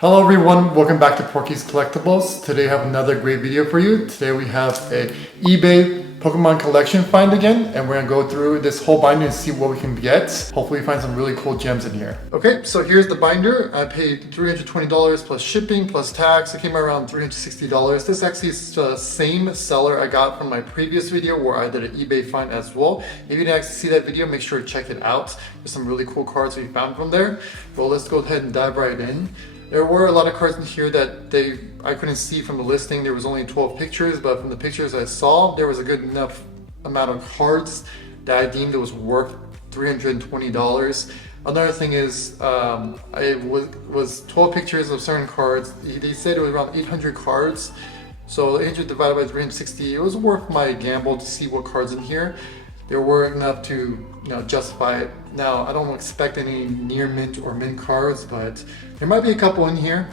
Hello everyone, welcome back to Porkies Collectibles. Today I have another great video for you. Today we have a eBay Pokemon collection find again, and we're gonna go through this whole binder and see what we can get. Hopefully we find some really cool gems in here. Okay, so here's the binder. I paid $320 plus shipping plus tax. It came out around $360. This actually is the same seller I got from my previous video where I did an eBay find as well. If you didn't actually see that video, make sure to check it out. There's some really cool cards we found from there. Well, let's go ahead and dive right in. There were a lot of cards in here that I couldn't see from the listing. There was only 12 pictures, but from the pictures I saw, there was a good enough amount of cards that I deemed it was worth $320. Another thing is, it was 12 pictures of certain cards. They said it was around 800 cards. So 800 divided by 360, it was worth my gamble to see what cards in here. There were enough to justify it. Now, I don't expect any near mint or mint cards, but there might be a couple in here.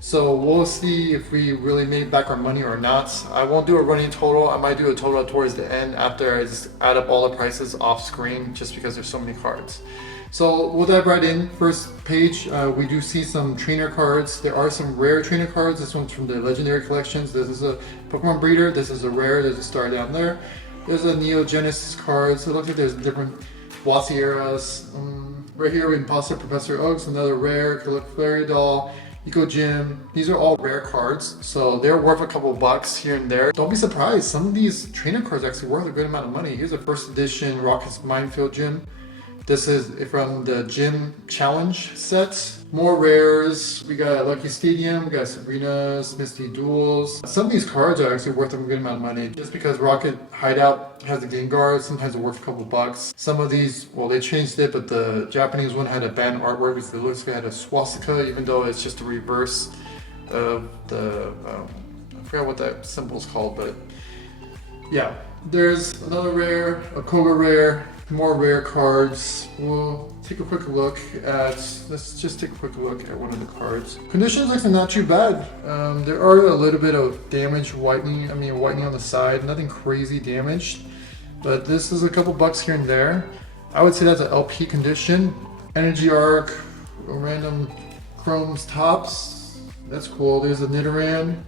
So we'll see if we really made back our money or not. I won't do a running total. I might do a total towards the end after I just add up all the prices off screen, just because there's so many cards. So we'll dive right in. First page, we do see some trainer cards. There are some rare trainer cards. This one's from the legendary collections. This is a Pokemon breeder. This is a rare. There's a star down there. There's a Neo Genesis card. So it looks like there's different WOTC eras. Right here, Imposter Professor Oaks, another rare, Fairy Doll, Eco Gym. These are all rare cards, so they're worth a couple bucks here and there. Don't be surprised, some of these trainer cards are actually worth a good amount of money. Here's a first edition Rocket's Minefield Gym. This is from the Gym Challenge set. More rares. We got Lucky Stadium, we got Sabrina's, Misty Duels. Some of these cards are actually worth a good amount of money. Just because Rocket Hideout has a Gengar, sometimes it's worth a couple bucks. Some of these, well, they changed it, but the Japanese one had a banned artwork because it looks like it had a swastika, even though it's just a reverse of the, I forgot what that symbol's called, but yeah. There's another rare, a Koga rare, more rare cards. We'll take a quick look at, let's just take a quick look at one of the cards. Conditions actually not too bad. There are a little bit of damage, whitening on the side, nothing crazy damaged, but this is a couple bucks here and there. I would say that's an LP condition. Energy Arc, random chromes tops, that's cool. There's a Nidoran.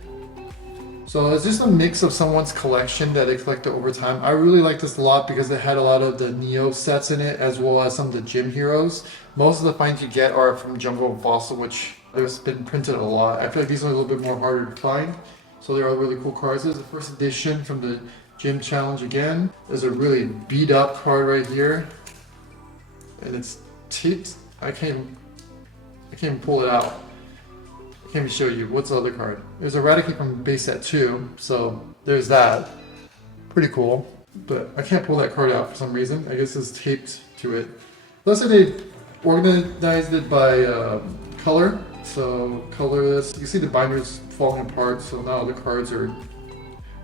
So it's just a mix of someone's collection that they collected over time. I really like this a lot because it had a lot of the Neo sets in it, as well as some of the gym heroes. Most of the finds you get are from Jungle Fossil, which there's been printed a lot. I feel like these are a little bit more harder to find. So they are really cool cards. There's the first edition from the Gym Challenge again. There's a really beat up card right here. And it's taped. I can't even pull it out. Can't even show you. What's the other card? There's a Raticate from base set 2, so there's that. Pretty cool. But I can't pull that card out for some reason. I guess it's taped to it. Looks like they organized it by color. So colorless. You see the binders falling apart, so now the cards are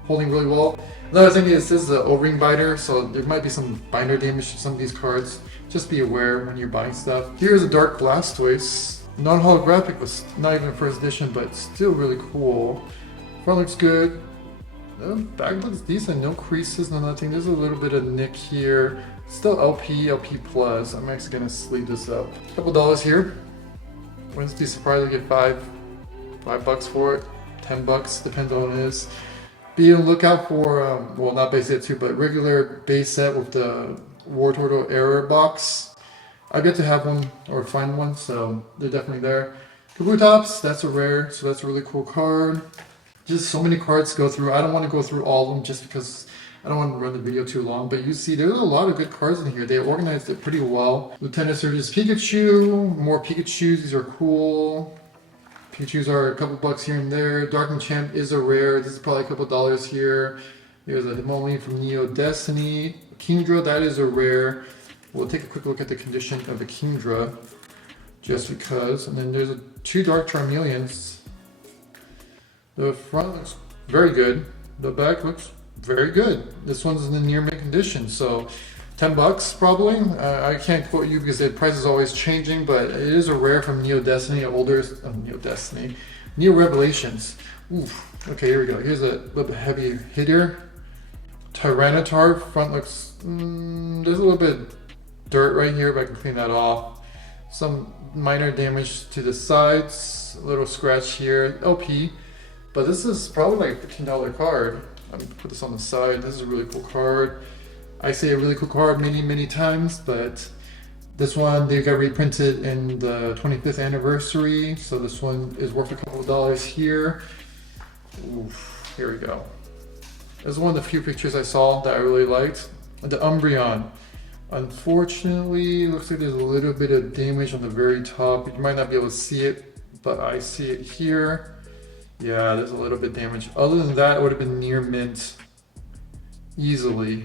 holding really well. Another thing is this is an O-ring binder, so there might be some binder damage to some of these cards. Just be aware when you're buying stuff. Here's a Dark Blastoise. Non-holographic, was not even a first edition, but still really cool. Front looks good. The back looks decent. No creases, no nothing. There's a little bit of nick here. Still LP plus. I'm actually gonna sleeve this up. A couple dollars here. Wouldn't be surprised to get $5 for it. $10, depends on what it is. Be on the lookout for, well, not base set 2, but regular base set with the War Turtle Error box. I get to have one or find one, so they're definitely there. Kabutops, that's a rare, so that's a really cool card. Just so many cards to go through. I don't want to go through all of them just because I don't want to run the video too long, but you see there's a lot of good cards in here. They organized it pretty well. Lieutenant Surge's Pikachu, more Pikachus, these are cool. Pikachus are a couple bucks here and there. Dark Champ is a rare, this is probably a couple dollars here. There's a Himoline from Neo Destiny. Kingdra, that is a rare. We'll take a quick look at the condition of the Kingdra, just because. And then there's two Dark Charmeleons. The front looks very good. The back looks very good. This one's in the near mint condition, so $10 probably. I can't quote you because the price is always changing, but it is a rare from Neo Destiny, Neo Revelations. Oof. Okay, here we go. Here's a little bit heavy hitter. Tyranitar, front looks, there's a little bit dirt right here, but I can clean that off. Some minor damage to the sides, a little scratch here, LP. But this is probably like a $15 card. I'm gonna put this on the side. This is a really cool card. I say a really cool card many times, but this one they got reprinted in the 25th anniversary, so this one is worth a couple of dollars here. Oof, here we go. This is one of the few pictures I saw that I really liked. The Umbreon. Unfortunately, looks like there's a little bit of damage on the very top. You might not be able to see it, but I see it here. Yeah, there's a little bit of damage. Other than that, it would have been near mint easily.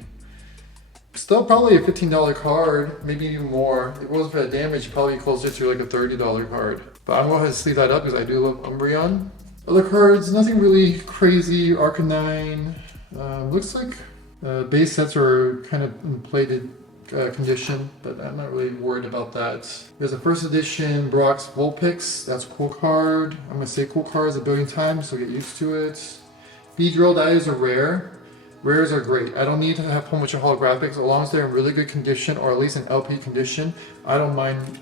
Still probably a $15 card, maybe even more. If it wasn't for that damage, probably closer to like a $30 card. But I'm going to go ahead and sleeve that up because I do love Umbreon. Other cards, nothing really crazy. Arcanine. Looks like base sets are kind of in plated condition, but I'm not really worried about that. There's a first edition Brock's Vulpix. That's a cool card. I'm going to say cool cards a billion times, so get used to it. Beedrill, that is a rare. Rares are great. I don't need to have a whole bunch of holographics. As long as they're in really good condition, or at least in LP condition, I don't mind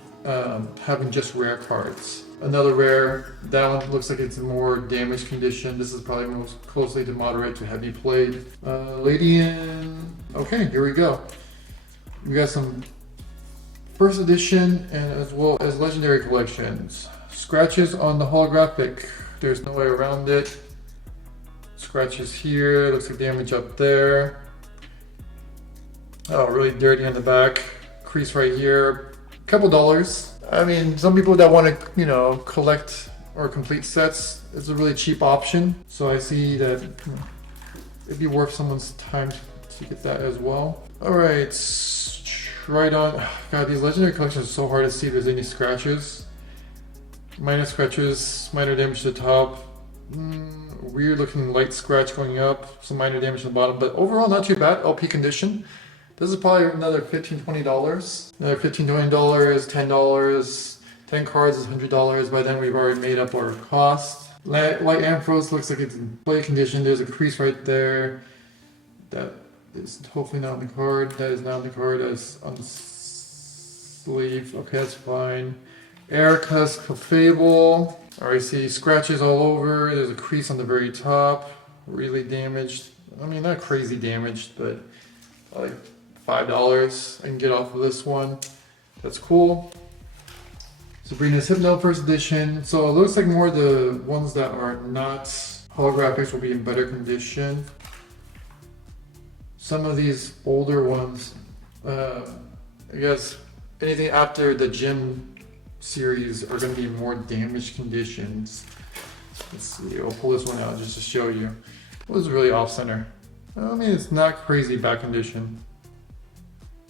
having just rare cards. Another rare, that one looks like it's in more damaged condition. This is probably most closely to moderate to heavy played. Ladian, okay, here we go. We got some first edition and as well as legendary collections. Scratches on the holographic, there's no way around it. Scratches here, looks like damage up there. Oh, really dirty on the back. Crease right here. Couple dollars. I mean, some people that want to, you know, collect or complete sets, it's a really cheap option. So I see that it'd be worth someone's time to get that as well. All right, right on. God, these legendary collections are so hard to see if there's any scratches. Minor scratches, minor damage to the top. Weird looking light scratch going up, some minor damage to the bottom, but overall not too bad. LP condition. This is probably another $15, $20. Another $15, $20, $10. 10 cards is $100. By then we've already made up our cost. Light Ampharos looks like it's in play condition. There's a crease right there. That is hopefully not on the card. That is not on the card. That's on the sleeve. Okay, that's fine. Erica's Clefable. Alright, see scratches all over. There's a crease on the very top. Really damaged. I mean, not crazy damaged, but like $5 I can get off of this one. That's cool. Sabrina's Hypno first edition. So it looks like more of the ones that are not holographics will be in better condition. Some of these older ones, I guess anything after the gym series are going to be in more damaged conditions. Let's see, I'll pull this one out just to show you. It was really off center. I mean, it's not crazy bad condition,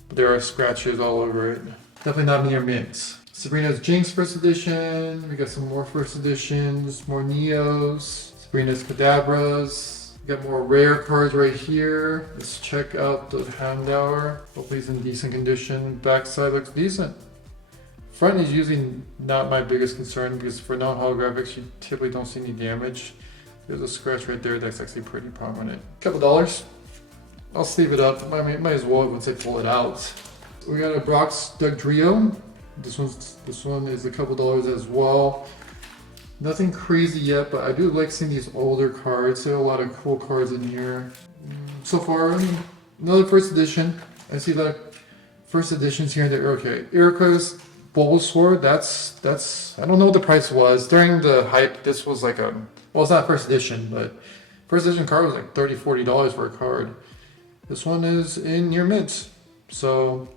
but there are scratches all over it. Definitely not near mint. Sabrina's Jinx first edition. We got some more first editions, more Neos. Sabrina's Kadabras. We got more rare cards right here. Let's check out the Houndour. Hopefully it's in decent condition. Backside looks decent. Front is usually not my biggest concern because for non-holographics you typically don't see any damage. There's a scratch right there that's actually pretty prominent. Couple dollars. I'll sleeve it up. I mean, might as well once I pull it out. We got a Brock's Dugtrio. This one is a couple dollars as well. Nothing crazy yet, but I do like seeing these older cards. There are a lot of cool cards in here. So far, another first edition. I see that first editions here and there. Okay, Erica's Bulbasaur. That's I don't know what the price was during the hype. This was like a, well, it's not first edition, but first edition card was like $30, $40 for a card. This one is in near mint, so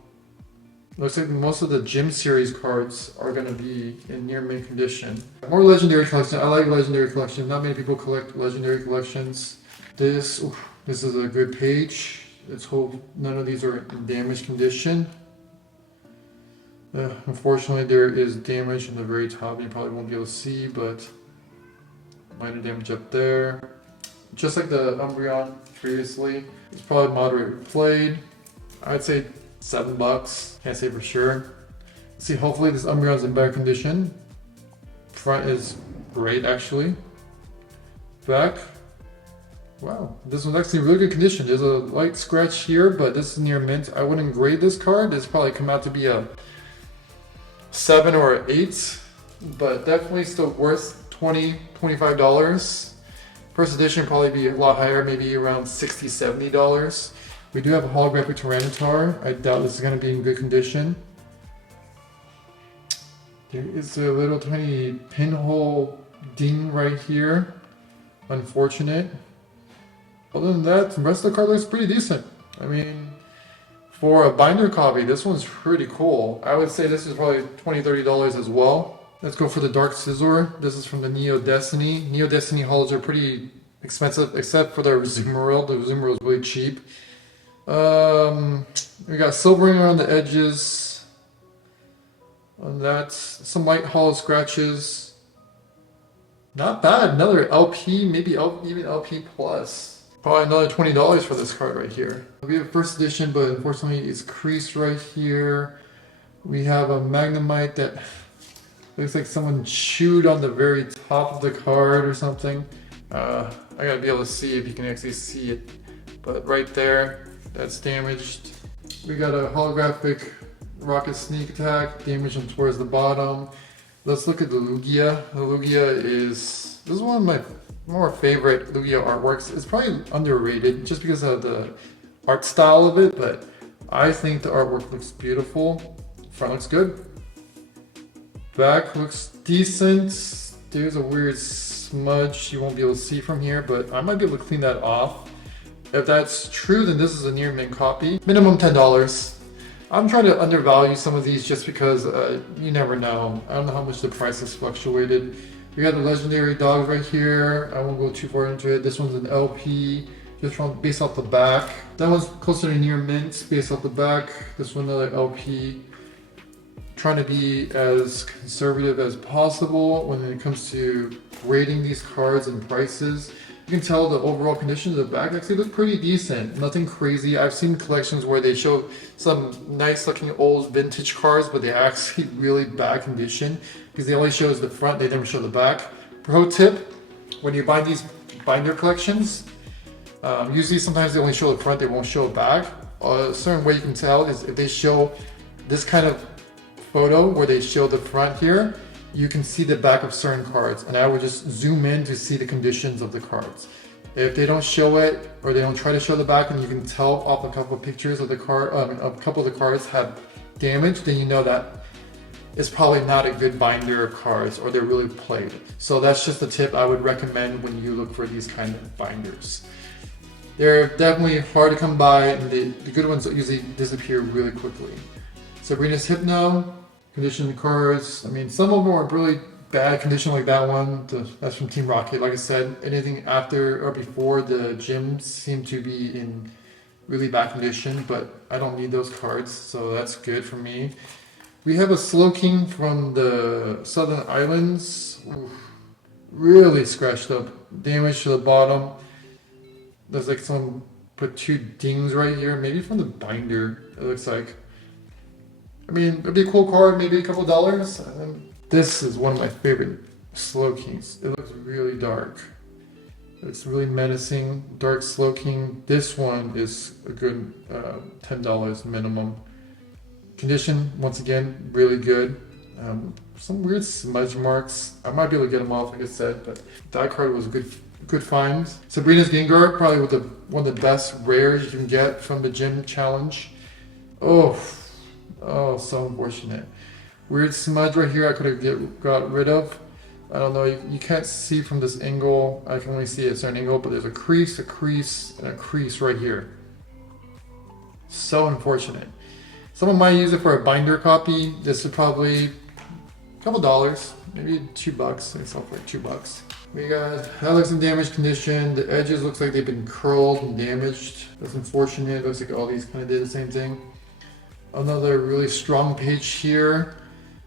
looks like most of the gym series cards are going to be in near mint condition. More legendary collection. I like legendary collection. Not many people collect legendary collections. This is a good page. Let's hope none of these are in damaged condition. Unfortunately, there is damage in the very top. You probably won't be able to see, but minor damage up there. Just like the Umbreon previously, it's probably moderate played. I'd say $7. Can't say for sure. See, hopefully this Umbreon's in better condition. Front is great, actually. Back. Wow, this one's actually in really good condition. There's a light scratch here, but this is near mint. I wouldn't grade this card. It's probably come out to be a 7 or 8, but definitely still worth $20, $25. First edition probably be a lot higher, maybe around $60, $70. We do have a holographic Tyranitar. I doubt this is going to be in good condition. There is a little tiny pinhole ding right here. Unfortunate. Other than that, the rest of the card looks pretty decent. I mean, for a binder copy, this one's pretty cool. I would say this is probably $20, $30 as well. Let's go for the Dark Scizor. This is from the Neo Destiny. Neo Destiny holos are pretty expensive, except for the Resumerald. The Resumerald is really cheap. We got silvering around the edges. On that, some light hollow scratches. Not bad. Another LP, maybe even LP plus. Probably another $20 for this card right here. We have first edition, but unfortunately it's creased right here. We have a Magnemite that looks like someone chewed on the very top of the card or something. I gotta be able to see if you can actually see it. But right there, that's damaged. We got a holographic Rocket Sneak Attack, damage on towards the bottom. Let's look at the Lugia. The Lugia this is one of my more favorite Lugia artworks. It's probably underrated just because of the art style of it, but I think the artwork looks beautiful. Front looks good. Back looks decent. There's a weird smudge you won't be able to see from here, but I might be able to clean that off. If that's true, then this is a near mint copy. Minimum $10. I'm trying to undervalue some of these just because you never know. I don't know how much the price has fluctuated. We got the legendary dog right here. I won't go too far into it. This one's an LP, just from based off the back. That one's closer to near mint, based off the back. This one another LP. Trying to be as conservative as possible when it comes to grading these cards and prices. You can tell the overall condition of the back actually looks pretty decent. Nothing crazy. I've seen collections where they show some nice looking old vintage cards, but they're actually really bad condition because they only show the front, they never show the back. Pro tip, when you buy these binder collections, usually sometimes they only show the front, they won't show the back. A certain way you can tell is if they show this kind of photo where they show the front here, you can see the back of certain cards, and I would just zoom in to see the conditions of the cards. If they don't show it, or they don't try to show the back, and you can tell off a couple of pictures of the card, a couple of the cards have damage, then you know that it's probably not a good binder of cards, or they're really played. So that's just a tip I would recommend when you look for these kind of binders. They're definitely hard to come by, and the good ones usually disappear really quickly. Sabrina's Hypno. Condition cards, I mean, some of them are really bad condition like that one. That's from Team Rocket. Like I said, anything after or before the gyms seem to be in really bad condition, but I don't need those cards, so that's good for me. We have a Slowking from the Southern Islands. Oof, really scratched up. Damage to the bottom. There's like some put two dings right here, maybe from the binder, it looks like. I mean, it'd be a cool card, maybe a couple dollars. This is one of my favorite Slowkings. It looks really dark. It's really menacing. Dark Slowking. This one is a good $10 minimum. Condition, once again, really good. Some weird smudge marks. I might be able to get them off, like I said, but that card was a good find. Sabrina's Gengar, probably one of the best rares you can get from the gym challenge. Oh, so unfortunate. Weird smudge right here I could have got rid of. I don't know, you can't see from this angle. I can only see at a certain angle, but there's a crease, and a crease right here. So unfortunate. Someone might use it for a binder copy. This is probably a couple dollars, maybe $2. It's all for like $2. We got that looks in damaged condition. The edges looks like they've been curled and damaged. That's unfortunate. Looks like all these kind of did the same thing. Another really strong page here.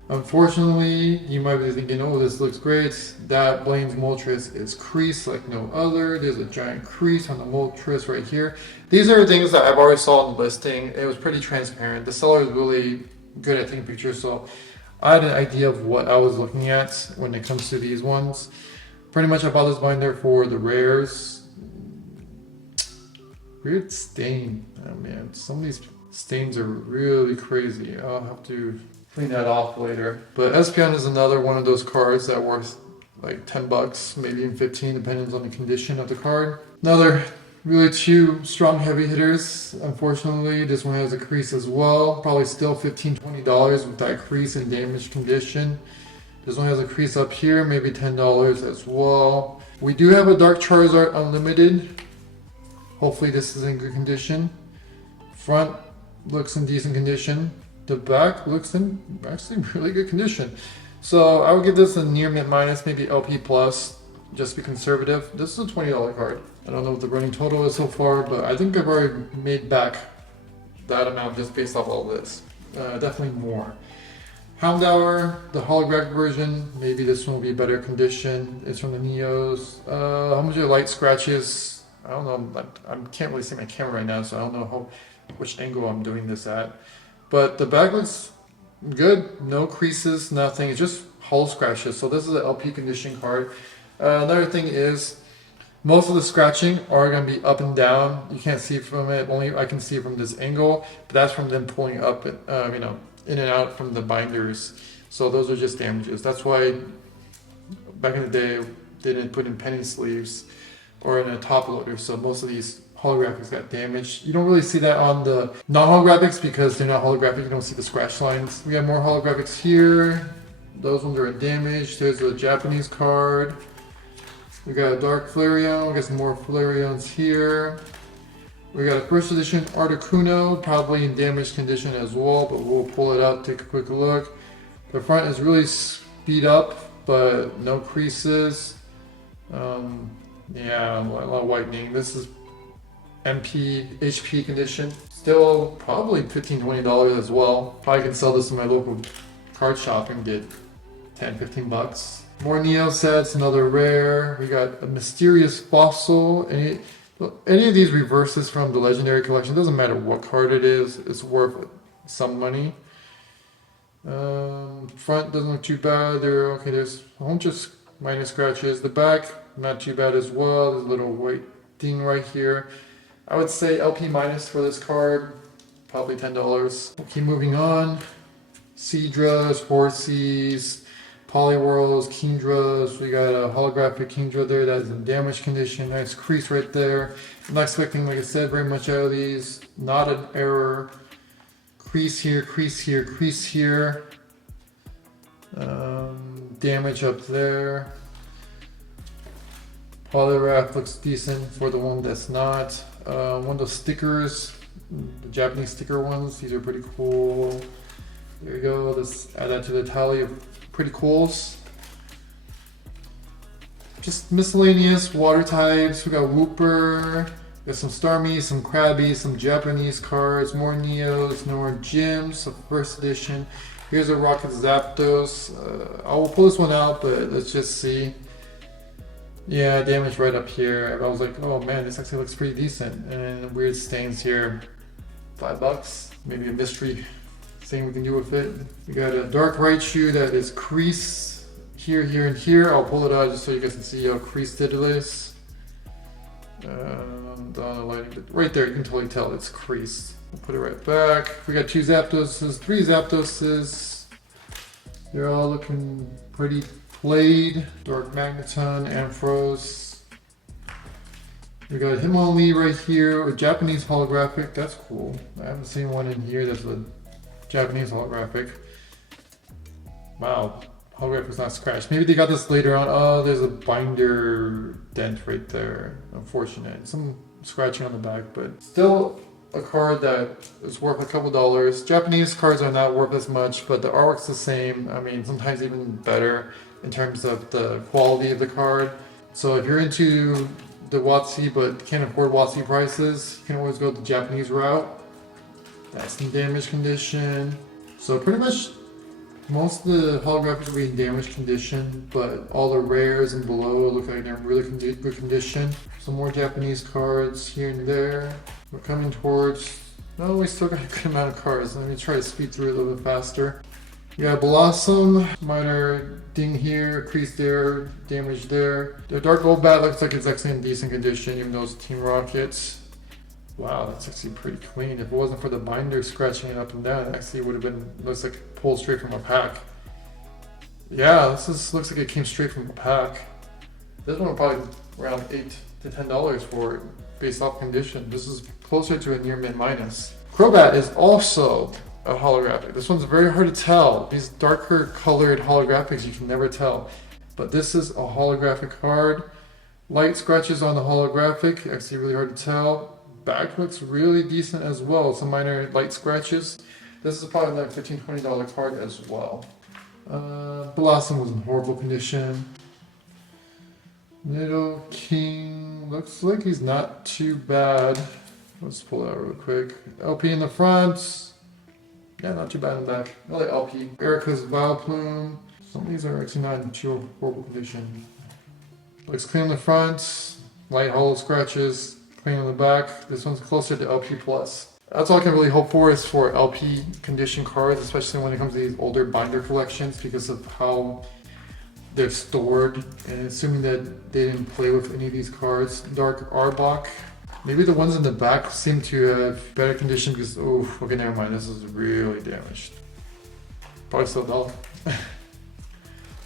Unfortunately, you might be thinking, oh, this looks great. That Blaine's Moltres is creased like no other. There's a giant crease on the Moltres right here. These are things that I've already saw in the listing. It was pretty transparent. The seller is really good at taking pictures, so I had an idea of what I was looking at when it comes to these ones. Pretty much I bought this binder for the rares. Weird stain. Oh man, some of these stains are really crazy. I'll have to clean that off later. But Espeon is another one of those cards that worth like $10, maybe even 15, depending on the condition of the card. Another really two strong heavy hitters. Unfortunately, this one has a crease as well. Probably still $15-$20 with that crease in damaged condition. This one has a crease up here, maybe $10 as well. We do have a Dark Charizard Unlimited. Hopefully this is in good condition. Front looks in decent condition. The back looks in actually really good condition. So I would give this a near mint minus, maybe LP plus, just to be conservative. This is a $20 card. I don't know what the running total is so far, but I think I've already made back that amount just based off all this. Definitely more. Houndour, the holographic version, maybe this one will be better condition. It's from the Neos. How much are light scratches? I don't know. I can't really see my camera right now, so I don't know which angle I'm doing this at. But the back looks good. No creases, nothing. It's just hollow scratches. So this is an LP condition card. Another thing is, most of the scratching are going to be up and down. You can't see from it. Only I can see from this angle, but that's from them pulling up, in and out from the binders. So those are just damages. That's why back in the day they didn't put in penny sleeves or in a top loader. So most of these holographics got damaged. You don't really see that on the non-holographics because they're not holographic. You don't see the scratch lines. We got more holographics here. Those ones are damaged. There's a Japanese card. We got a Dark Flareon. We got some more Flareons here. We got a first edition Articuno, probably in damaged condition as well, but we'll pull it out, take a quick look. The front is really speed up, but no creases. Yeah, a lot of whitening. This is MP, HP condition. Still probably $15-$20 as well. Probably can sell this in my local card shop and get $10-$15. More Neo sets, another rare. We got a mysterious fossil. Any of these reverses from the legendary collection, doesn't matter what card it is, it's worth some money. Front doesn't look too bad. There's a bunch of minor scratches. The back, not too bad as well. There's a little white thing right here. I would say LP minus for this card, probably $10. We'll keep moving on. Seadras, Horsies, Poliwhirls, Kingdras. We got a holographic Kingdra there that is in damaged condition. Nice crease right there. I'm not expecting, like I said, very much out of these. Not an error. Crease here, crease here, crease here. Damage up there. Poliwrath looks decent for the one that's not. One of those stickers, the Japanese sticker ones, these are pretty cool. There we go. Let's add that to the tally of pretty cools. Just miscellaneous water types. We got Wooper, we got some Starmie, some Krabby, some Japanese cards, more Neos, more Gyms, a first edition. Here's a Rocket Zapdos. I will pull this one out, but let's just see. Yeah, damage right up here. I was like, oh man, this actually looks pretty decent. And weird stains here. $5. Maybe a mystery thing we can do with it. We got a Dark Raichu that is crease here, here, and here. I'll pull it out just so you guys can see how creased it is. Right there, you can totally tell it's creased. We'll put it right back. We got 2 Zapdoses, 3 Zapdoses. They're all looking pretty played. Dark Magneton, Ampharos. We got Hitmonlee right here, a Japanese holographic. That's cool. I haven't seen one in here that's a Japanese holographic. Wow, holographic is not scratched. Maybe they got this later on. Oh, there's a binder dent right there. Unfortunate. Some scratching on the back, but still a card that is worth a couple dollars. Japanese cards are not worth as much, but the artwork's the same. I mean, sometimes even better in terms of the quality of the card. So if you're into the WOTC but can't afford WOTC prices, you can always go the Japanese route. That's in damaged condition. So pretty much most of the holographics will be in damaged condition, but all the rares and below look like they're in really good condition. Some more Japanese cards here and there. We're coming towards, no, we still got a good amount of cards. Let me try to speed through it a little bit faster. We got Blossom, minor ding here, crease there, damage there. The Dark Gold Bat looks like it's actually in decent condition, even though it's Team Rockets. Wow, that's actually pretty clean. If it wasn't for the binder scratching it up and down, it actually would have been, looks like pulled straight from a pack. Yeah, looks like it came straight from a pack. This one probably around $8 to $10 for it, based off condition. This is closer to a near mint minus. Crobat is also a holographic. This one's very hard to tell. These darker colored holographics you can never tell. But this is a holographic card. Light scratches on the holographic, actually really hard to tell. Back looks really decent as well. Some minor light scratches. This is probably like $15, $20 card as well. Blossom was in horrible condition. Little King looks like he's not too bad. Let's pull that real quick. LP in the front. Yeah, not too bad in the back. I like LP. Erica's Vileplume. Some of these are actually not in too horrible condition. Looks clean in the front. Light hollow scratches. Clean in the back. This one's closer to LP plus. That's all I can really hope for is for LP condition cards, especially when it comes to these older binder collections, because of how they're stored, and assuming that they didn't play with any of these cards. Dark Arbok. Maybe the ones in the back seem to have better condition because, oh, okay, never mind. This is really damaged. Probably still $1.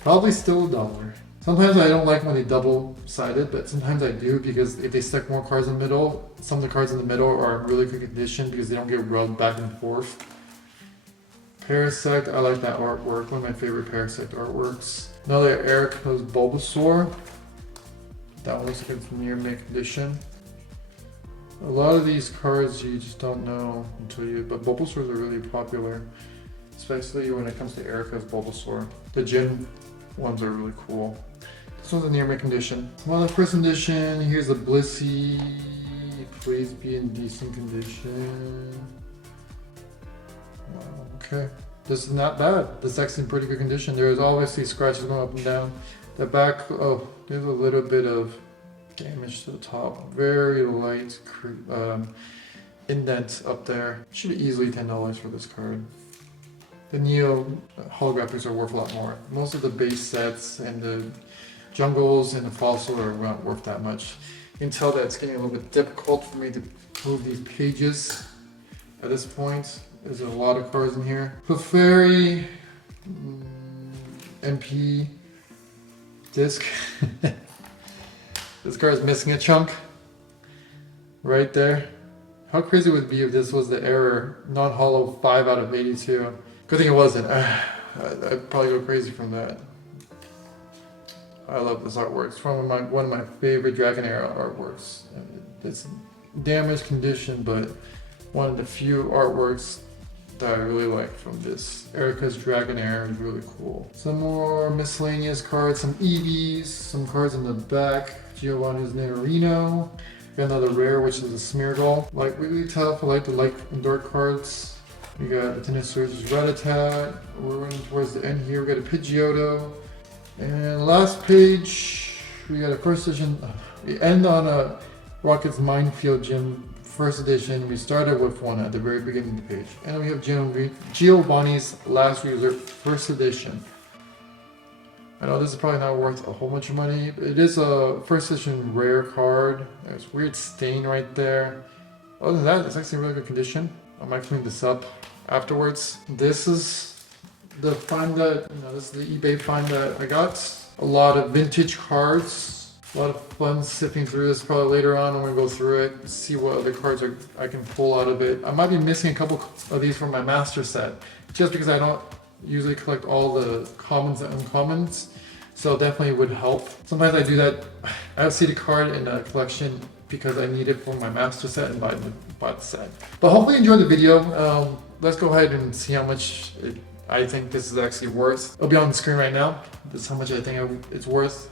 Probably still $1. Sometimes I don't like when they double-sided, but sometimes I do because if they stick more cards in the middle, some of the cards in the middle are in really good condition because they don't get rubbed back and forth. Parasect, I like that artwork. One of my favorite Parasect artworks. Another Erica's Bulbasaur. That one looks like it's near mint condition. A lot of these cards you just don't know until you, but Bulbasaurs are really popular, especially when it comes to Erica's Bulbasaur. The Gym ones are really cool. This one's a near mint condition. Well, the first edition, here's a Blissey. Please be in decent condition. Wow, okay. This is not bad. This is actually in pretty good condition. There's obviously scratches going up and down. The back, oh, there's a little bit of damage to the top. Very light indent up there. Should be easily $10 for this card. The Neo holographics are worth a lot more. Most of the base sets and the jungles and the fossil are not worth that much. You can tell that it's getting a little bit difficult for me to move these pages at this point. There's a lot of cards in here. Clefairy, MP, disc. This card is missing a chunk right there. How crazy would it be if this was the error non-hollow 5 out of 82? Good thing it wasn't. I'd probably go crazy from that. I love this artwork. It's from one of my favorite Dragon Era artworks. It's damaged condition, but one of the few artworks that I really like from this. Erica's Dragon Era is really cool. Some more miscellaneous cards, some Eevees, some cards in the back. Giovanni's Nidorino. Got another rare, which is a Smeargle. Like really tough. I like the light and dark cards. We got a Tenosaurus Rattata. We're running towards the end here. We got a Pidgeotto. And last page, we got a first edition. We end on a Rocket's Minefield Gym first edition. We started with one at the very beginning of the page. And we have Giovanni's Last Resort first edition. I know this is probably not worth a whole bunch of money, but it is a first edition rare card. There's a weird stain right there. Other than that, it's actually in really good condition. I might clean this up afterwards. This is the find that, this is the eBay find that I got. A lot of vintage cards. A lot of fun sifting through this. Probably later on I'm going to go through it, see what other cards I can pull out of it. I might be missing a couple of these from my master set, just because I don't usually collect all the commons and uncommons, so definitely would help. Sometimes I do that. I see the card in a collection because I need it for my master set and buy the set. But hopefully you enjoyed the video. Let's go ahead and see how much I think this is actually worth. It'll be on the screen right now. This is how much I think it's worth.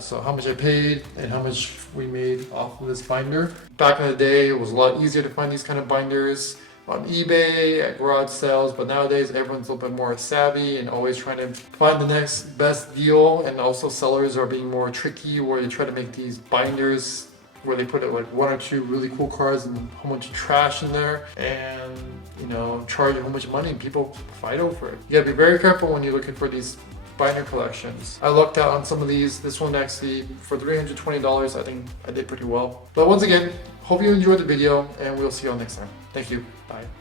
So how much I paid and how much we made off of this binder. Back in the day, it was a lot easier to find these kind of binders on eBay, at garage sales, but nowadays everyone's a little bit more savvy and always trying to find the next best deal, and also sellers are being more tricky where they try to make these binders where they put like 1 or 2 really cool cards and a whole bunch of trash in there and charge a whole bunch of money and people fight over it. You gotta be very careful when you're looking for these binder collections. I lucked out on some of these. This one actually, for $320, I think I did pretty well. But once again, hope you enjoyed the video and we'll see you all next time. Thank you. Bye.